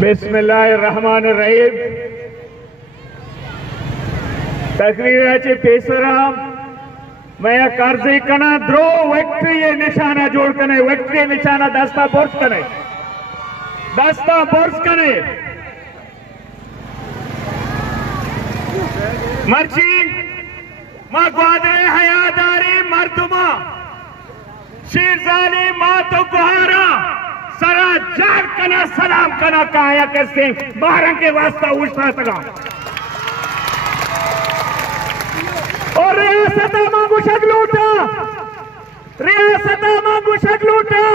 बिस्मिल्लाहिर्रहमानिर्रहीम। तकरीर पेसराम मैं कर्जी कना द्रो विक्ट्री निशाना जोड़ कने विक्ट्री निशाना दस्ता बोर्स कने मर्ची मां ग्वादरे हयादारी मर्दुमा शीरजानी मां तो गुहारा सरा जार कना सलाम कना कहा कैसे बारह के वास्ता उठा सका और रियासत मांगू शक लूटा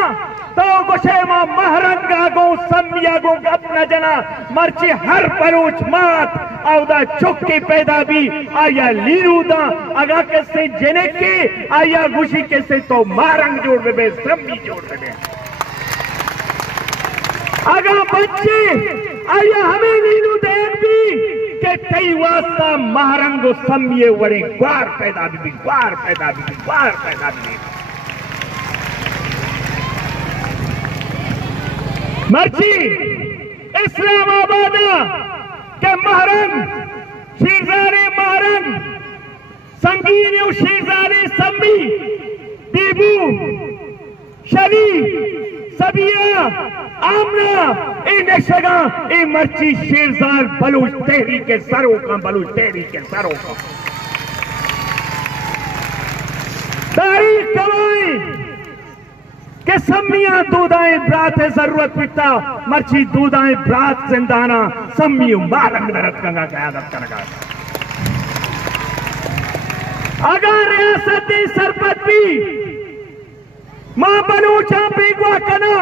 तो गुशे मां महरंगा गो समिया गो अपना जना मर्ची हर बलूच मात औदा चुक्की पैदा भी आया लीरूदा अगा कैसे जने के आया गुशी कैसे तो मारंग जोड़ बे समी जोड़ बे अगर बच्चे आया हमें नीलू देख भी के कई वास्ता महारंगो समिये वड़े ग्वार पैदा भी मर्ची इस्लामाबाद के महारंग शीरजारे महारंग संगीन शीरजारे सम्मी बीबू शली सबिया आमना इन शगा ए मर्ची शेरजार बलूच तेहरी के सरों का तारीख गवाई के सम्मियां दूधाएं ब्रात है जरूरत पिता मर्ची दूधाएं ब्रात जिंदाना सम्मी मारंग नरत कंगा कयादत कनगा अगर रियासती सरपत भी मां बलूचा बेगवा कना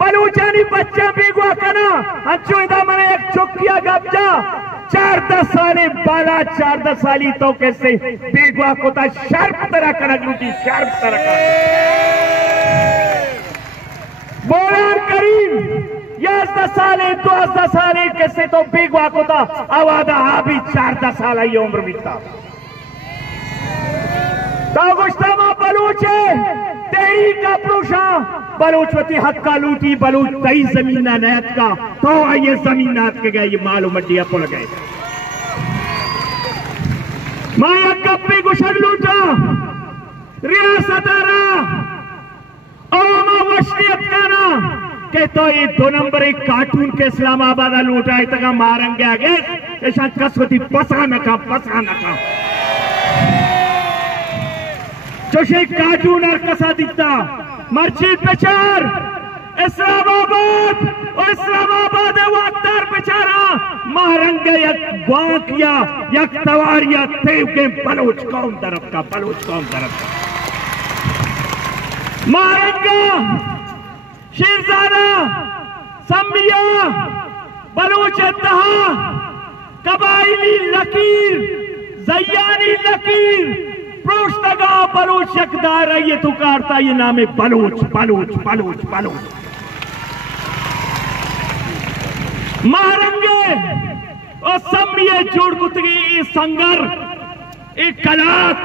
बलूचानी बच्चा बेगवा कना अच्छो इदा मने एक चुकिया गब्जा 4-10 साले बाला 4-10 साली तो कैसे बेगवा को ता शर्प तरह कना लूटी शर्प तरह कना बोलान करीम 11 साले 12 साले कैसे तो बेगवा को ता आवादा भी 4-10 साल आई उम्र बीता तो गुश्तामा बलूचे तेरी का प्रोशा बलूचवती हक्का लूटी बलूच कई जमीना नयत का तो ये जमीनात के गए ये मालूम मड्डिया पुल गए माया कप्पे गुशर लूटा रियासतारा ओमा वशनियत काना के तो ये 2 नंबर एक कार्टून के इस्लामाबाद लूटा है तक मारेंगे आगे ऐसा कसवती पसा नका जोशे कार्टून और कसा दिखता मर्ची बेचार इस्लामाबाद वक्तार बेचारा महारंगे यक ग्वाकिया यक तवारिया तेव के बलूच कौम तरफ का महारंगा शीरजादा सम्मिया बलूच तहा कबाइली लकीर जयानी लकीर प्रोष्टगा बलूच यकदार है ये तो कारता ये नाम है बलूच महारंगे और सम्मिये जोड़ गुतगी ये संगर ये कलात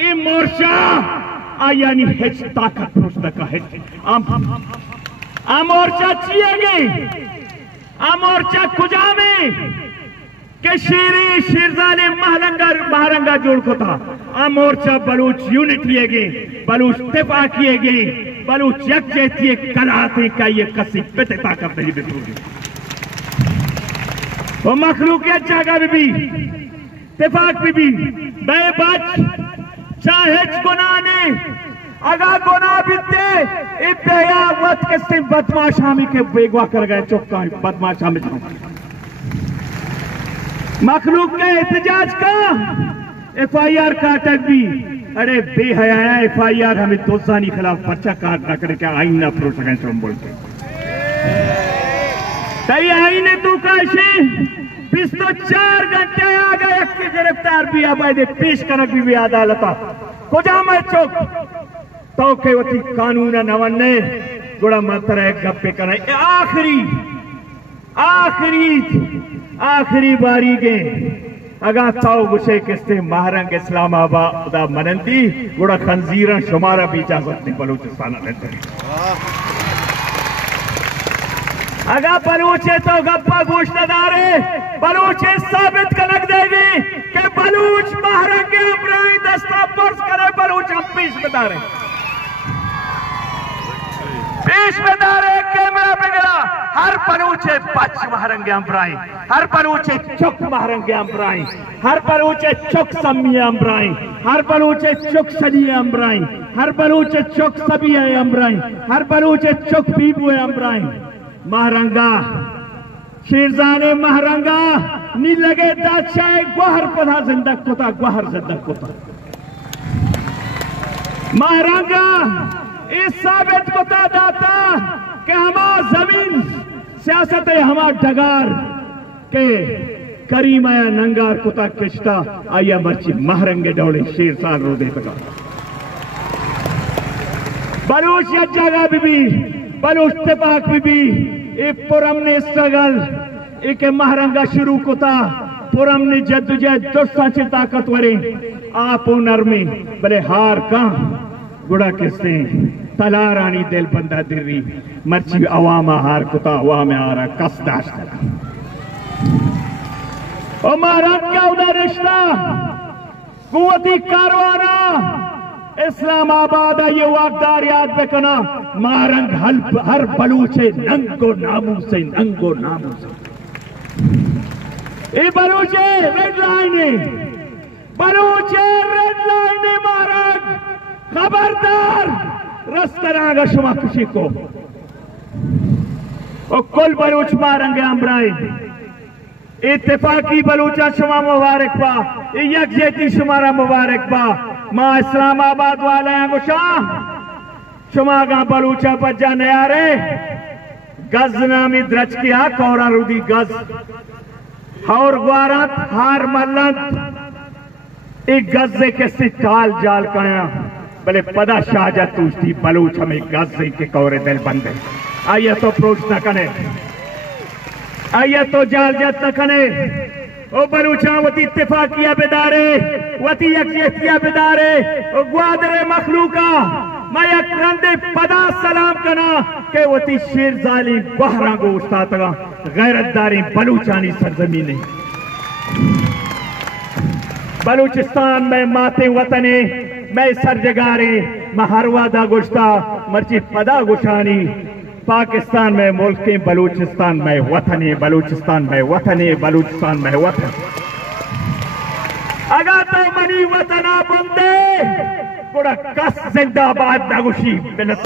ये मोर्चा यानी हेच ताकत प्रोष्टगा हेच आ मोर्चा चिएगे आ मोर्चा कुजा में के शीरजाने महारंगा जोड़ को था आ मोर्चा बलूच यूनिटी है बलूच तेपा किए गए बलूच यकजहती कलाते का ये कसी पिते ताकत नहीं बिखरूगी वो मखलूकियत जागा भी तेफाक भी बेबच चाहे गुनाने अगा गुना बिते इब्तिया वत के सिर्फ बदमाश हामी के बेगवा कर गए चौका बदमाश हामी मखलूक के एहतजाज का FIR काटक भी अरे बेहया FIR हमें दोस्तानी खिलाफ पर्चा काट ना करे क्या आईना प्रो सकें हम बोलते तई आईने तो काशे 4 घंटे आ गए के गिरफ्तार भी आबाद पेश कनक भी अदालता कुजा मैं चौक तो के वती कानून नवन्ने गुड़ा मात्र गप्पे कना आखिरी बारी के अगा ताओ गुशे किस्ते महारंग इस्लामाबाद मनंती गुड़ा खंजीर शुमारा भी इजाजत नहीं बलूचिस्तान लेते अगर बलूचे तो गप्पा गोश्तदारे बलूचे साबित कनक देगी कि बलूच महारंगे अमराई दस्ता पुर्स करे बलूच हम पीछ में दारे कैमरा पे गिरा हर बलूचे पच महारंगे अमराई हर बलूचे चुक महारंगे अमराई हर बलूचे चुक सम्मी अमराई हर बलूचे चुक सदी अमराई हर बलूचे चुक सभी अमराई हर बलूचे चुक बीबू अमराई महारंगा शेरजाने महारंगा नी लगे दाचाए गुहर पधा जिंदक कोता गुहर जिंदक कोता महारंगा इस साबित कोता दाता कि हमार जमीन सियासत है हमार डगार के करीम आया नंगार कोता किश्ता आया मर्ची महारंगे डोले शेरसान रो दे तका बलूच या जगह भी बलूच तिपाक भी पुरम ने स्ट्रगल एक महारंगा शुरू कोता पुरम ने जद्दोजहद दोस्ताची ताकतवरे आप नर में भले हार का गुड़ा किसने तला रानी दिल बंदा दिर्री मर्ची अवामा हार कोता अवाम आ रहा कसदाश और महारंग का उधर रिश्ता कुवती कारवाना इस्लामाबाद ये वाकदार याद बेकना महारंग हर बलूचे नंगो नामू से ये बलूचे रेड लाइन महारंग खबरदार रस्तरागा शुमा खुशी को और कुल बलूच महारंगे अमराई इत्तेफाकी बलूचा शुमा मुबारक पा यकजहती शुमारा मुबारक पा मां इस्लामाबाद वाले गुशा शुमा का बलूचा बच्चा नया रे गज नामी द्रच किया कौरा रुदी गज और ग्वारत हार मल्लत एक गजे के सिटाल जाल काया भले पदा शाहजा तूती बलूच हमें गजे के कौरे दिल बंदे आइए तो प्रोच न कने आइए तो जाल जत न कने ओ बलूचा वती इत्तेफाकिया बेदारे वती यकजहतिया बेदारे ओ ग्वादरे मखलूका मैं रंदे पदा सलाम कना के वती शेर जाली बहरा गो उस्तातगा गैरतदारी बलूचानी सरजमीन बलूचिस्तान में माते वतने मैं सरजगारे महरवादा गुश्ता मर्ची पदा गुशानी पाकिस्तान में मुल्क बलूचिस्तान में वतने बलूचिस्तान में वतने बलूचिस्तान में वतन अगर तो मनी वतना बंदे बड़ा कस जिंदाबाद नगुशी मिलत